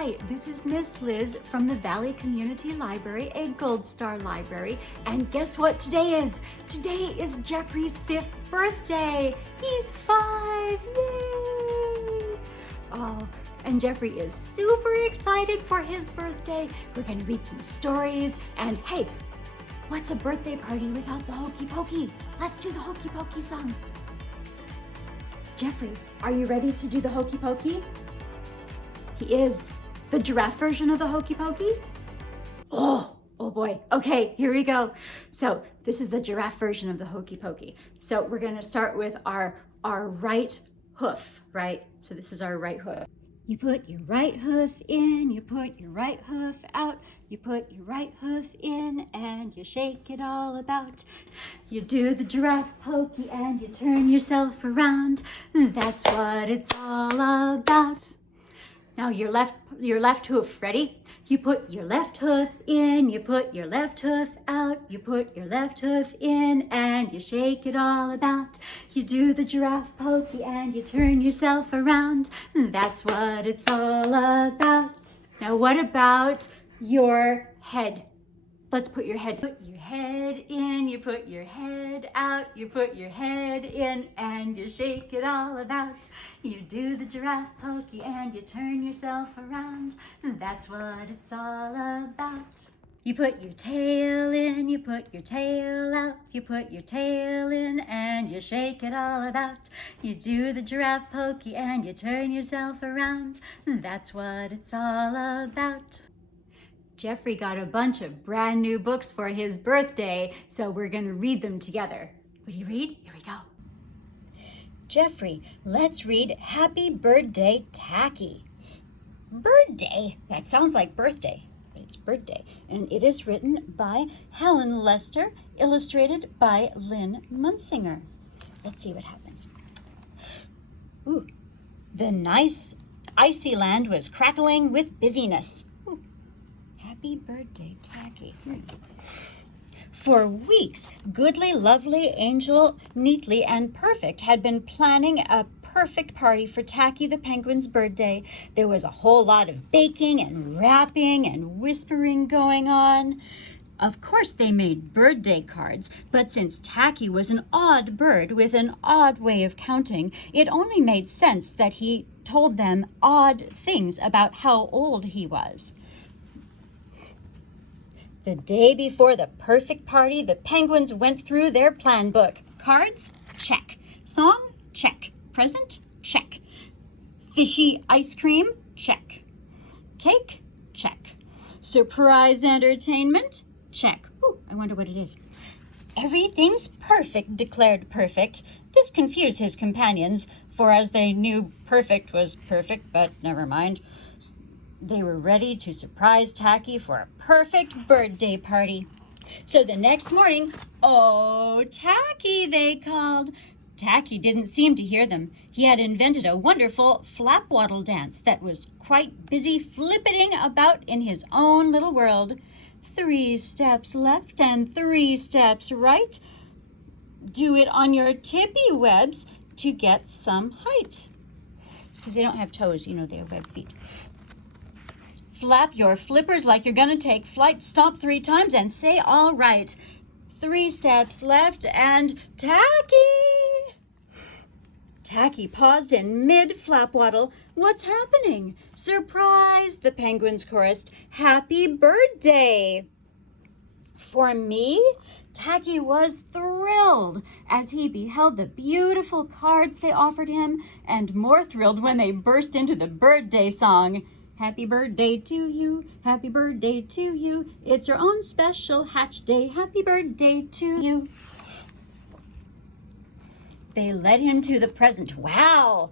Hi, this is Miss Liz from the Valley Community Library, a Gold Star library. And guess what today is? Today is Jeffrey's 5th birthday. He's 5, yay! Oh, and Jeffrey is super excited for his birthday. We're gonna read some stories, and hey, what's a birthday party without the hokey pokey? Let's do the hokey pokey song. Jeffrey, are you ready to do the hokey pokey? He is. The giraffe version of the hokey pokey? Oh boy. Okay, here we go. So this is the giraffe version of the hokey pokey. So we're gonna start with our right hoof, right? So this is our right hoof. You put your right hoof in, you put your right hoof out, you put your right hoof in and you shake it all about. You do the giraffe pokey and you turn yourself around. That's what it's all about. Now your left hoof, ready? You put your left hoof in, you put your left hoof out, you put your left hoof in and you shake it all about. You do the giraffe pokey and you turn yourself around. That's what it's all about. Now what about your head? Let's put your head in, you put your head out, you put your head in and you shake it all about. You do the giraffe pokey and you turn yourself around. That's what it's all about. You put your tail in, you put your tail out, you put your tail in and you shake it all about. You do the giraffe pokey and you turn yourself around. That's what it's all about. Jeffrey got a bunch of brand new books for his birthday, so we're gonna read them together. Would you read? Here we go. Jeffrey, let's read Happy Birthday, Tacky. Birthday? That sounds like birthday, but it's birthday. And it is written by Helen Lester, illustrated by Lynn Munsinger. Let's see what happens. Ooh, the nice icy land was crackling with busyness. Happy birthday, Tacky. For weeks, Goodly, Lovely, Angel, Neatly, and Perfect had been planning a perfect party for Tacky the penguin's birthday. There was a whole lot of baking and wrapping and whispering going on. Of course, they made birthday cards, but since Tacky was an odd bird with an odd way of counting, it only made sense that he told them odd things about how old he was. The day before the perfect party, the penguins went through their plan book. Cards? Check. Song? Check. Present? Check. Fishy ice cream? Check. Cake? Check. Surprise entertainment? Check. Ooh, I wonder what it is. Everything's perfect, declared Perfect. This confused his companions, for as they knew perfect was perfect, but never mind. They were ready to surprise Tacky for a perfect birthday party. So the next morning, "Oh, Tacky," they called. Tacky didn't seem to hear them. He had invented a wonderful flapwaddle dance that was quite busy flippiting about in his own little world. 3 steps left and 3 steps right. Do it on your tippy webs to get some height. Because they don't have toes, they have web feet. Flap your flippers like you're gonna take flight. Stomp 3 times and say all right. 3 steps left and Tacky! Tacky paused in mid-flapwaddle. What's happening? Surprise, the penguins chorused. Happy birthday! For me? Tacky was thrilled as he beheld the beautiful cards they offered him, and more thrilled when they burst into the birthday song. Happy birthday to you, happy birthday to you. It's your own special hatch day. Happy birthday to you. They led him to the present. Wow,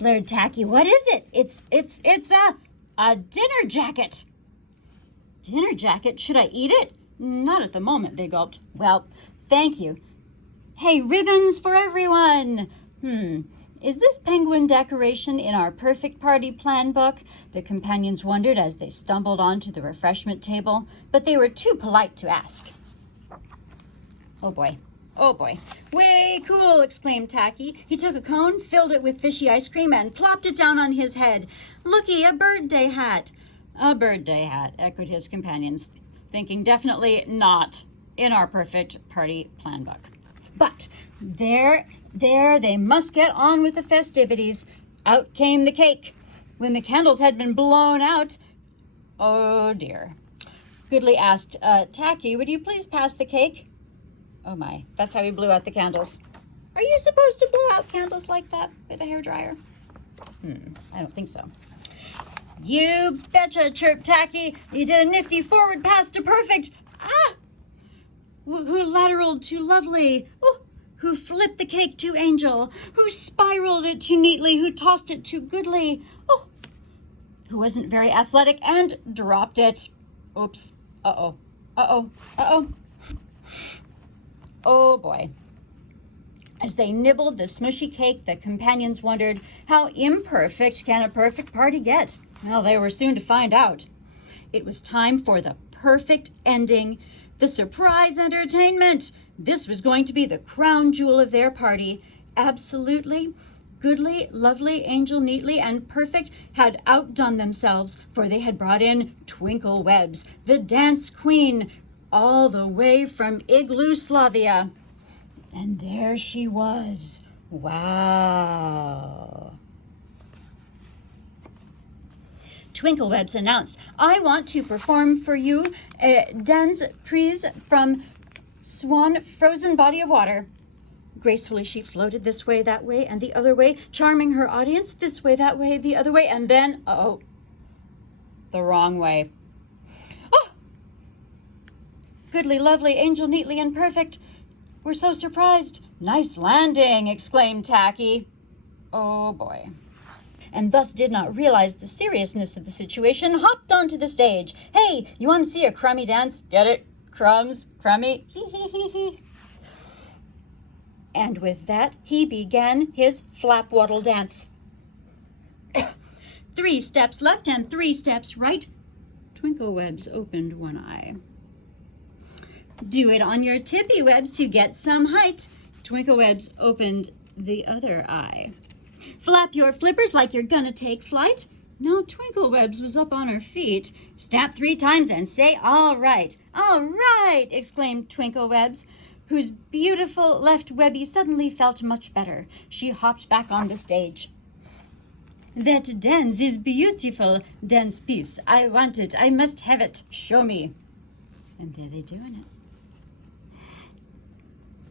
blared Tacky. What is it? It's a dinner jacket. Dinner jacket? Should I eat it? Not at the moment, they gulped. Well, thank you. Hey, ribbons for everyone. Is this penguin decoration in our perfect party plan book? The companions wondered as they stumbled onto the refreshment table, but they were too polite to ask. Oh boy, Oh boy. Way cool, exclaimed Tacky. He took a cone, filled it with fishy ice cream, and plopped it down on his head. Looky, a birthday hat. A birthday hat, echoed his companions, thinking definitely not in our perfect party plan book. But there, they must get on with the festivities. Out came the cake. When the candles had been blown out, oh dear. Goodly asked, Tacky, would you please pass the cake? Oh my, that's how he blew out the candles. Are you supposed to blow out candles like that with a hairdryer? I don't think so. You betcha, chirped Tacky. You did a nifty forward pass to Perfect. Ah! Who lateraled to Lovely. Oh, who flipped the cake to Angel. Who spiraled it to Neatly. Who tossed it to Goodly. Oh, who wasn't very athletic and dropped it. Oops. Uh-oh. Uh-oh. Uh-oh. Oh boy. As they nibbled the smushy cake, the companions wondered, how imperfect can a perfect party get? Well, they were soon to find out. It was time for the perfect ending, the surprise entertainment. This was going to be the crown jewel of their party. Absolutely, Goodly, Lovely, Angel, Neatly, and Perfect had outdone themselves, for they had brought in Twinkle Webs, the dance queen, all the way from Igloo-Slavia. And there she was. Wow. Twinklewebs announced, I want to perform for you a dance prise from Swan Frozen Body of Water. Gracefully she floated this way, that way, and the other way, charming her audience this way, that way, the other way, and then, the wrong way. Oh! Goodly, Lovely, Angel, Neatly, and Perfect. We're so surprised. Nice landing, exclaimed Tacky. Oh boy. And thus did not realize the seriousness of the situation, hopped onto the stage. Hey, you want to see a crummy dance? Get it? Crumbs, crummy, hee hee hee hee. And with that, he began his flap-waddle dance. 3 steps left and 3 steps right. Twinklewebs opened one eye. Do it on your tippy webs to get some height. Twinklewebs opened the other eye. Flap your flippers like you're gonna take flight. Now Twinklewebs was up on her feet. Stamp 3 times and say, all right, exclaimed Twinklewebs, whose beautiful left webby suddenly felt much better. She hopped back on the stage. That dance is beautiful, dance piece. I want it, I must have it. Show me. And there they doing it.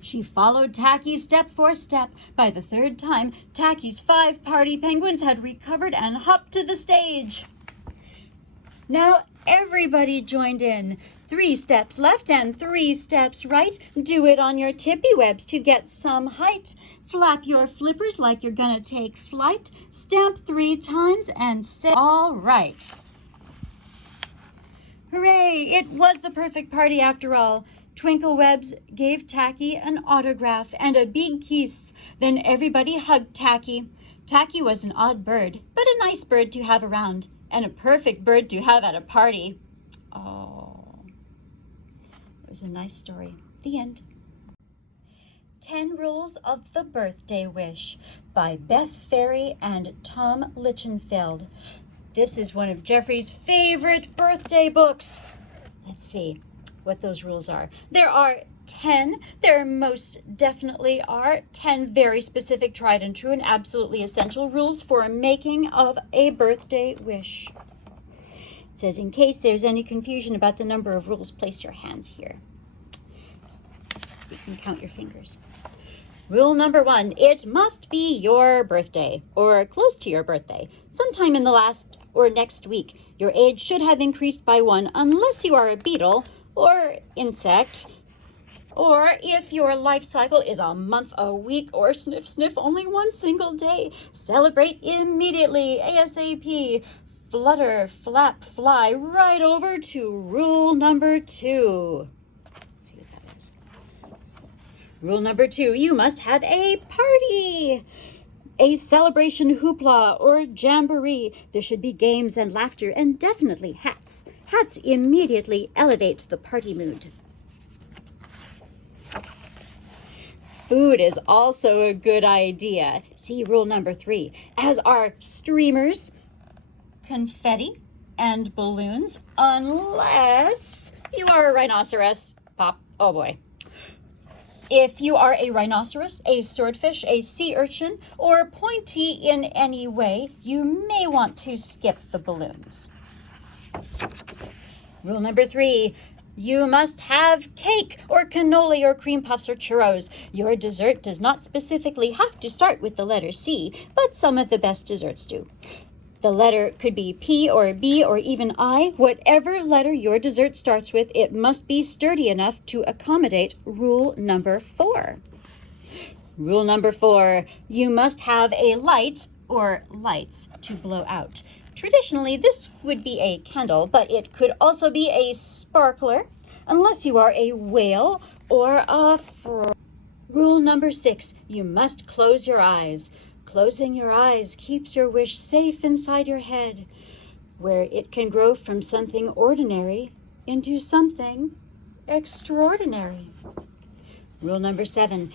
She followed Tacky step for step. By the 3rd time, Tacky's 5 party penguins had recovered and hopped to the stage. Now everybody joined in. 3 steps left and 3 steps right. Do it on your tippy webs to get some height. Flap your flippers like you're gonna take flight. Stamp 3 times and say, all right. Hooray! It was the perfect party after all. Twinklewebs gave Tacky an autograph and a big kiss. Then everybody hugged Tacky. Tacky was an odd bird, but a nice bird to have around, and a perfect bird to have at a party. Oh, it was a nice story. The end. 10 Rules of the Birthday Wish by Beth Ferry and Tom Lichtenfeld. This is one of Jeffrey's favorite birthday books. Let's see what those rules are. There are 10. There most definitely are 10 very specific, tried and true, and absolutely essential rules for making of a birthday wish. It says, in case there's any confusion about the number of rules, place your hands here. You can count your fingers. Rule number 1, it must be your birthday, or close to your birthday, sometime in the last or next week. Your age should have increased by 1 unless you are a beetle or insect, or if your life cycle is a month, a week, or sniff, sniff, only 1 single day. Celebrate immediately, ASAP. Flutter, flap, fly right over to rule number 2. Let's see what that is. Rule number 2, you must have a party. A celebration hoopla or jamboree. There should be games and laughter and definitely hats. Hats immediately elevate the party mood. Food is also a good idea. See rule number 3, as are streamers, confetti, and balloons, unless you are a rhinoceros. Pop. Oh boy. If you are a rhinoceros, a swordfish, a sea urchin, or pointy in any way, you may want to skip the balloons. Rule number 3, you must have cake or cannoli or cream puffs or churros. Your dessert does not specifically have to start with the letter C, but some of the best desserts do. The letter could be P or B or even I. Whatever letter your dessert starts with, it must be sturdy enough to accommodate rule number 4. Rule number 4, you must have a light or lights to blow out. Traditionally, this would be a candle, but it could also be a sparkler, unless you are a whale or a frog. Rule number 6, you must close your eyes. Closing your eyes keeps your wish safe inside your head, where it can grow from something ordinary into something extraordinary. Rule number 7,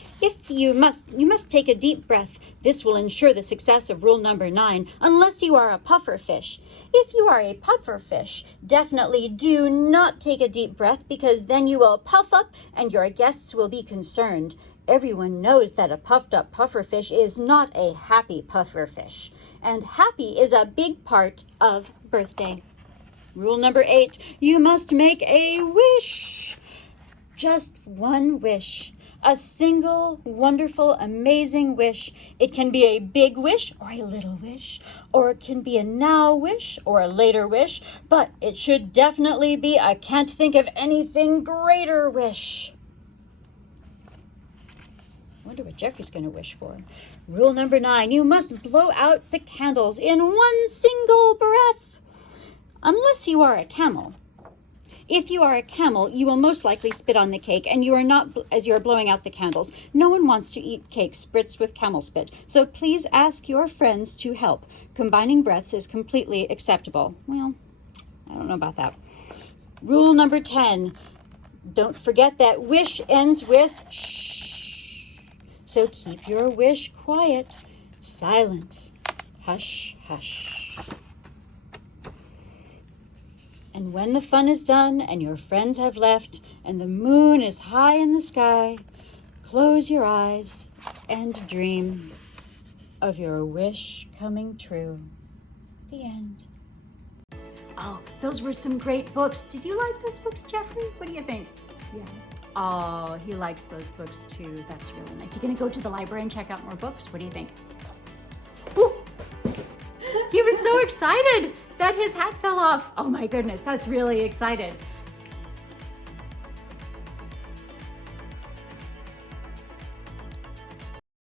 you must take a deep breath. This will ensure the success of rule number 9, unless you are a puffer fish. If you are a puffer fish, definitely do not take a deep breath, because then you will puff up and your guests will be concerned. Everyone knows that a puffed up puffer fish is not a happy puffer fish, and happy is a big part of birthday. Rule number 8, you must make a wish. Just one wish. A single, wonderful, amazing wish. It can be a big wish or a little wish, or it can be a now wish or a later wish, but it should definitely be a can't think of anything greater wish. I wonder what Jeffrey's going to wish for. Rule number 9, you must blow out the candles in one single breath, unless you are a camel. If you are a camel, you will most likely spit on the cake, and you are not as you are blowing out the candles. No one wants to eat cake spritzed with camel spit, so please ask your friends to help. Combining breaths is completely acceptable. Well, I don't know about that. Rule number 10, don't forget that wish ends with shh. So keep your wish quiet, silent, hush, hush. And when the fun is done and your friends have left and the moon is high in the sky, close your eyes and dream of your wish coming true. The end. Oh, those were some great books. Did you like those books, Jeffrey? What do you think? Yeah. Oh, he likes those books too. That's really nice. You gonna go to the library and check out more books? What do you think? Ooh. He was so excited that his hat fell off. Oh my goodness, that's really excited.